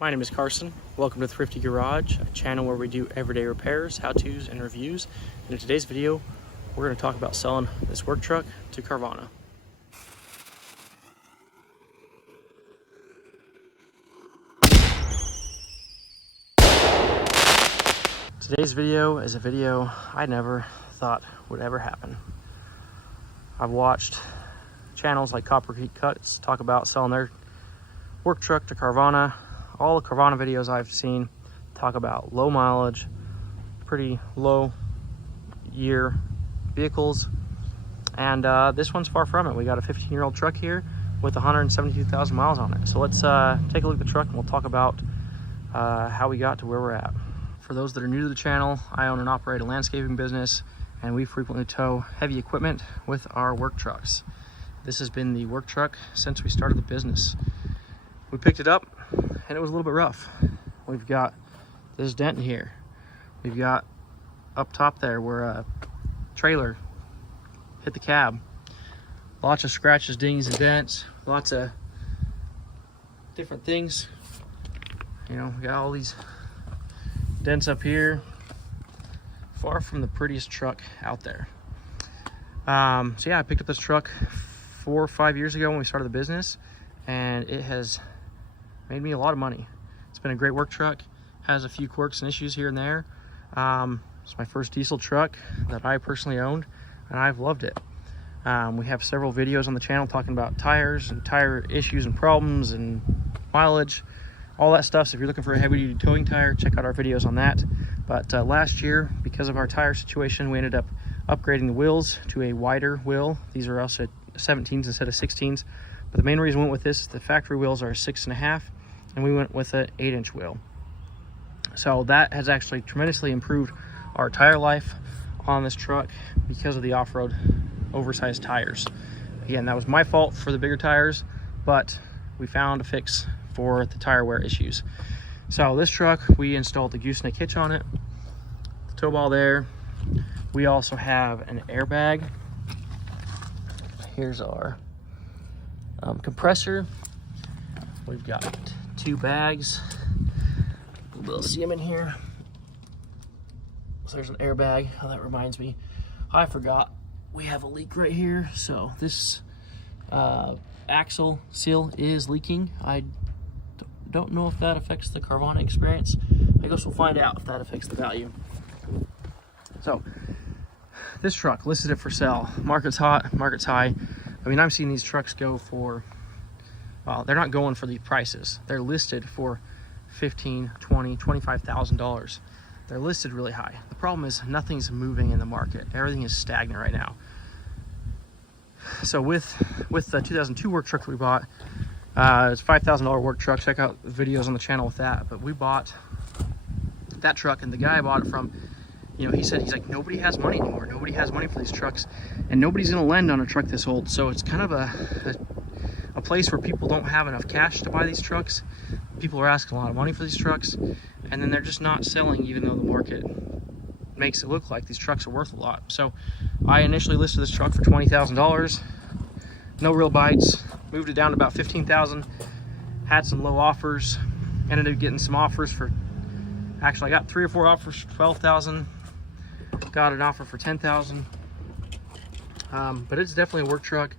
My name is Carson. Welcome to Thrifty Garage, a channel where we do everyday repairs, how-tos, and reviews. And in today's video, we're going to talk about selling this work truck to Carvana. Today's video is a video I never thought would ever happen. I've watched channels like Copper Creek Cuts talk about selling their work truck to Carvana. All the Carvana videos I've seen talk about low mileage, pretty low year vehicles, and this one's far from it. We got a 15-year-old truck here with 172,000 miles on it. So let's take a look at the truck and we'll talk about how we got to where we're at. For those that are new to the channel, I own and operate a landscaping business, and we frequently tow heavy equipment with our work trucks. This has been the work truck since we started the business. We picked it up and it was a little bit rough. We've got this dent in here. We've got up top there where a trailer hit the cab. Lots of scratches, dings, and dents. Lots of different things. You know, we got all these dents up here. Far from the prettiest truck out there. So yeah, I picked up this truck 4 or 5 years ago when we started the business, and it has made me a lot of money. It's been a great work truck. Has a few quirks and issues here and there. It's my first diesel truck that I personally owned, and I've loved it. We have several videos on the channel talking about tires and tire issues and problems and mileage, all that stuff. So if you're looking for a heavy-duty towing tire, check out our videos on that. But last year, because of our tire situation, we ended up upgrading the wheels to a wider wheel. These are also 17s instead of 16s. But the main reason we went with this is the factory wheels are 6.5, and we went with an 8-inch wheel. So that has actually tremendously improved our tire life on this truck because of the off-road oversized tires. Again, that was my fault for the bigger tires, but we found a fix for the tire wear issues. So this truck, we installed the gooseneck hitch on it, the tow ball there. We also have an airbag. Here's our compressor. We've got 2 bags. You'll see them in here. So there's an airbag. Oh, that reminds me, I forgot we have a leak right here. So this axle seal is leaking. I don't know if that affects the Carvana experience. I guess we'll find out if that affects the value. So this truck, listed it for sale. Market's hot, market's high. I mean, I've seen these trucks go for, well, they're not going for the prices. They're listed for $15,000, $20,000, $25,000. They're listed really high. The problem is nothing's moving in the market. Everything is stagnant right now. So with the 2002 work truck that we bought, it's a $5,000 work truck. Check out the videos on the channel with that. But we bought that truck, and the guy I bought it from, you know, he's like, nobody has money anymore. Nobody has money for these trucks, and nobody's gonna lend on a truck this old. So it's kind of a place where people don't have enough cash to buy these trucks. People are asking a lot of money for these trucks, and then they're just not selling, even though the market makes it look like these trucks are worth a lot. So I initially listed this truck for $20,000. No real bites. Moved it down to about $15,000. Had some low offers. Ended up getting some offers for, actually I got 3 or 4 offers for $12,000. Got an offer for $10,000. But it's definitely a work truck.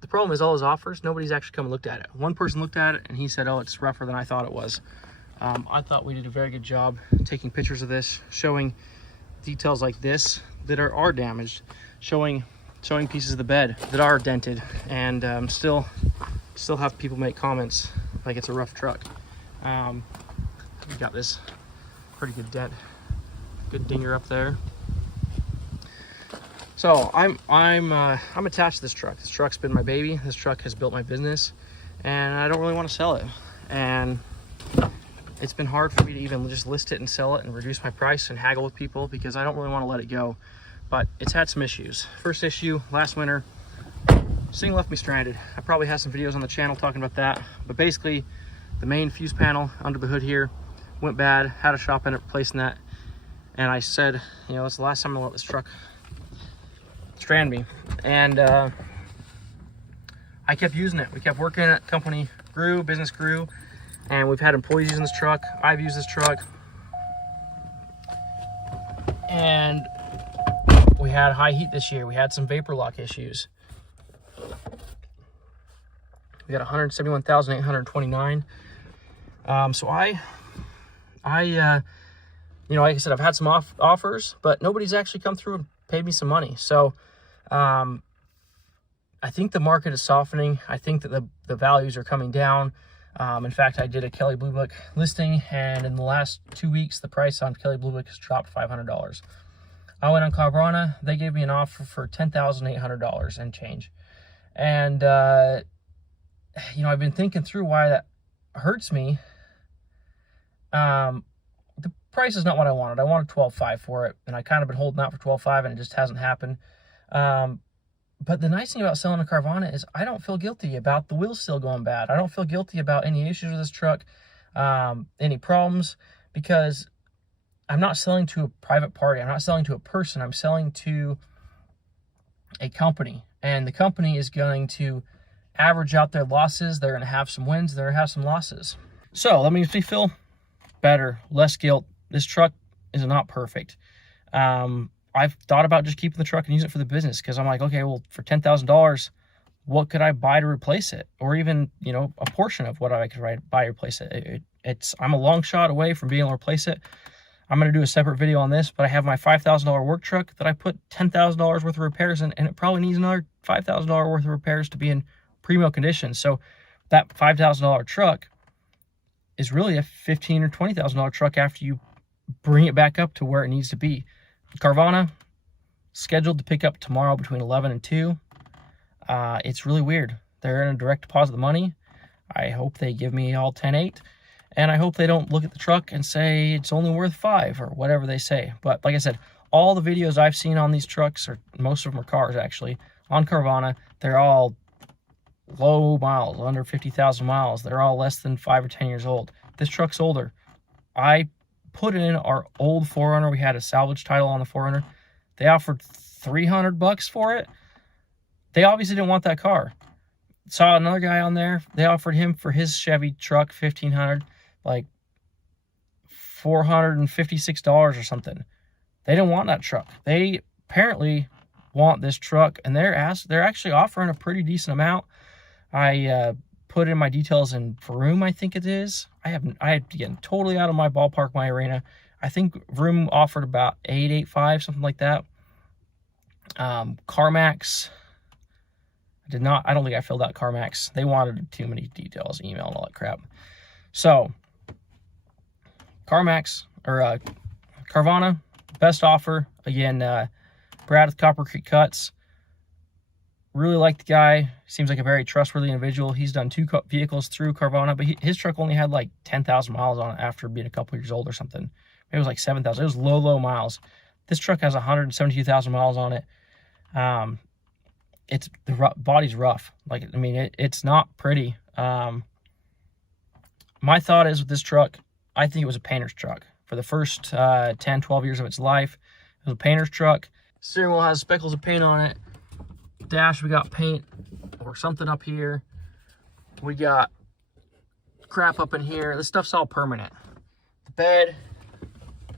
The problem is all his offers, nobody's actually come and looked at it. One person looked at it and he said, oh, it's rougher than I thought it was. I thought we did a very good job taking pictures of this, showing details like this that are damaged, showing pieces of the bed that are dented, and still have people make comments like it's a rough truck. We got this pretty good dent, good dinger up there. So I'm attached to this truck. This truck's been my baby. This truck has built my business, and I don't really want to sell it. And it's been hard for me to even just list it and sell it and reduce my price and haggle with people because I don't really want to let it go. But it's had some issues. First issue, last winter, this thing left me stranded. I probably have some videos on the channel talking about that. But basically, the main fuse panel under the hood here went bad. Had a shop end up replacing that. And I said, you know, it's the last time I let this truck strand me. And I kept using it. We kept working it. Company grew, business grew. And we've had employees using this truck. I've used this truck. And we had high heat this year. We had some vapor lock issues. We got 171,829. So I you know, like I said, I've had some offers, but nobody's actually come through and paid me some money. So I think the market is softening. I think that the values are coming down. In fact, I did a Kelley Blue Book listing, and in the last 2 weeks, the price on Kelley Blue Book has dropped $500. I went on Carvana. They gave me an offer for $10,800 and change. And, you know, I've been thinking through why that hurts me. The price is not what I wanted. I wanted $12,500 for it, and I kind of been holding out for $12,500, and it just hasn't happened. But the nice thing about selling a Carvana is I don't feel guilty about the wheels still going bad. I don't feel guilty about any issues with this truck, any problems, because I'm not selling to a private party. I'm not selling to a person. I'm selling to a company, and the company is going to average out their losses. They're going to have some wins. They're going to have some losses. So let me feel better, less guilt. This truck is not perfect. I've thought about just keeping the truck and using it for the business, because I'm like, okay, well, for $10,000, what could I buy to replace it? Or even, you know, a portion of what I could buy to replace it. I'm a long shot away from being able to replace it. I'm going to do a separate video on this, but I have my $5,000 work truck that I put $10,000 worth of repairs in, and it probably needs another $5,000 worth of repairs to be in primo condition. So that $5,000 truck is really a $15,000 or $20,000 truck after you bring it back up to where it needs to be. Carvana, scheduled to pick up tomorrow between 11 and 2. It's really weird. They're in a direct deposit the money. I hope they give me all 10-8. And I hope they don't look at the truck and say it's only worth $5,000 or whatever they say. But like I said, all the videos I've seen on these trucks, or most of them are cars actually, on Carvana, they're all low miles, under 50,000 miles. They're all less than 5 or 10 years old. This truck's older. I put in our old 4Runner. We had a salvage title on the 4Runner. They offered $300 for it. They obviously didn't want that car. Saw another guy on there. They offered him for his Chevy truck $1,500, like $456 or something. They didn't want that truck. They apparently want this truck, and they're actually offering a pretty decent amount. I put in my details in Vroom, I think it is. I had to get totally out of my ballpark, my arena. I think Vroom offered about $885, something like that. CarMax, I don't think I filled out CarMax. They wanted too many details, email and all that crap. So CarMax, or Carvana, best offer. Again, Brad with Copper Creek Cuts. Really like the guy. Seems like a very trustworthy individual. He's done 2 vehicles through Carvana, but his truck only had like 10,000 miles on it after being a couple years old or something. Maybe it was like 7,000. It was low miles. This truck has 172,000 miles on it. The body's rough. Like, I mean, it's not pretty. My thought is with this truck, I think it was a painter's truck. For the first 10, 12 years of its life, it was a painter's truck. Steering wheel has speckles of paint on it. Dash, we got paint or something up here. We got crap up in here. This stuff's all permanent. The bed,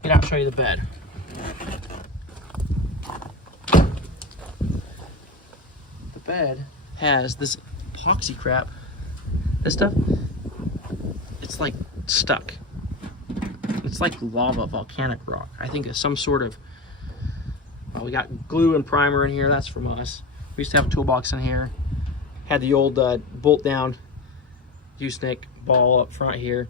get out and show you the bed. The bed has this epoxy crap. This stuff, it's like stuck. It's like lava, volcanic rock. I think it's some sort of, well, we got glue and primer in here. That's from us. We used to have a toolbox in here. Had the old bolt down gooseneck ball up front here.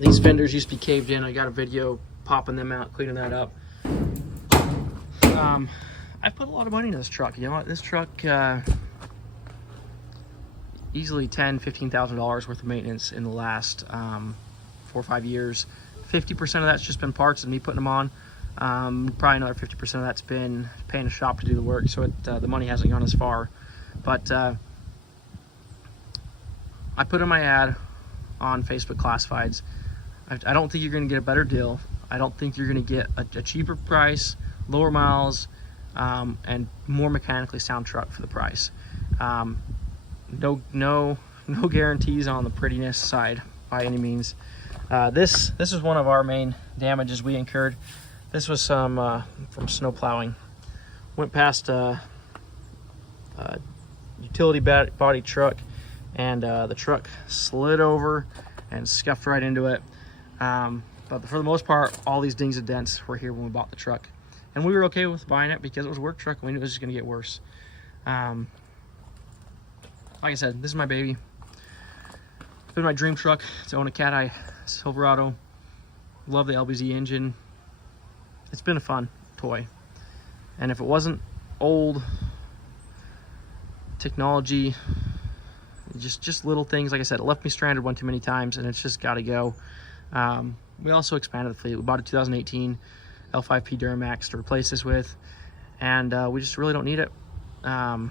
These fenders used to be caved in. I got a video popping them out, cleaning that up. I put a lot of money into this truck. You know what? This truck, easily $10,000, $15,000 worth of maintenance in the last 4 or 5 years. 50% of that's just been parts and me putting them on. Probably another 50% of that's been paying a shop to do the work, so the money hasn't gone as far. But I put in my ad on Facebook Classifieds. I don't think you're going to get a better deal. I don't think you're going to get a cheaper price, lower miles, and more mechanically sound truck for the price. No no guarantees on the prettiness side by any means. This is one of our main damages we incurred. This was some from snow plowing. Went past a utility body truck, and the truck slid over and scuffed right into it. But for the most part, all these dings and dents were here when we bought the truck, and we were okay with buying it because it was a work truck and we knew it was just going to get worse. Like I said, this is my baby. It's been my dream truck to own, a Cat Eye Silverado. Love the LBZ engine. It's been a fun toy, and if it wasn't old technology, just little things, like I said, it left me stranded one too many times, and it's just got to go. We also expanded the fleet. We bought a 2018 L5P Duramax to replace this with, and we just really don't need it, and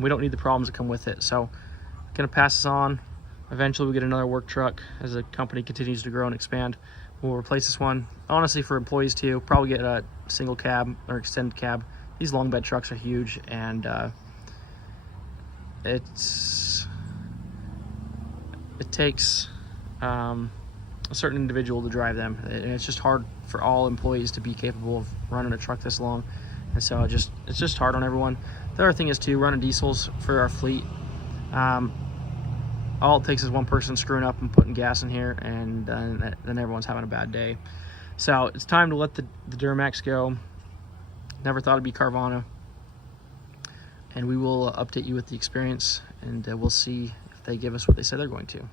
we don't need the problems that come with it. So I'm gonna pass this on. Eventually we'll get another work truck as the company continues to grow and expand. We'll replace this one, honestly, for employees too. Probably get a single cab or extended cab. These long bed trucks are huge, and it takes a certain individual to drive them, and it's just hard for all employees to be capable of running a truck this long, and so it's just hard on everyone. The other thing is too, running diesels for our fleet, all it takes is one person screwing up and putting gas in here, and then everyone's having a bad day. So it's time to let the Duramax go. Never thought it'd be Carvana, and we will update you with the experience, and we'll see if they give us what they say they're going to.